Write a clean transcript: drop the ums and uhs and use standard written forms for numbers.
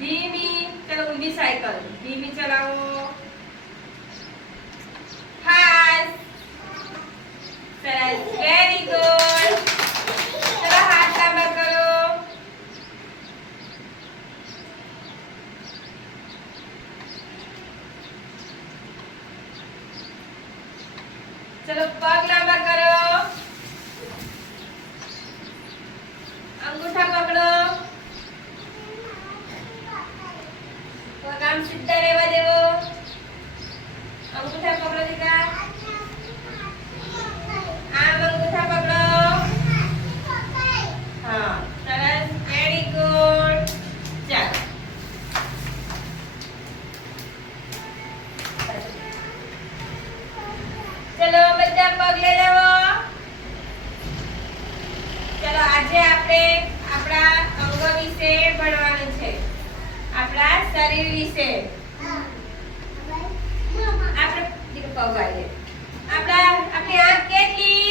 ધીમી. ચલો ઊંધી સાયકલ ધીમી ચલાવો. ફાસ્ટ. સરસ, વેરી ગુડ. ચલો હાથ લાંબા કરો. ચલો પગ લાંબા કરો. અંગૂઠા પકડો. પગ આમ સીધા રહેવા દેવો. અંગૂઠા પકડો દીકરા. આમ અંગૂઠા પકડો. હા સરસ, વેરી ગુડ. ચાલો ચલો બધા પગ લઈ લેવો. ચલો આજે આપણે આપણા અંગ વિશે ભણવાનું છે, આપણા શરીર વિશે. આપણે પગ વાળીએ. આપણી આંખ કેટલી?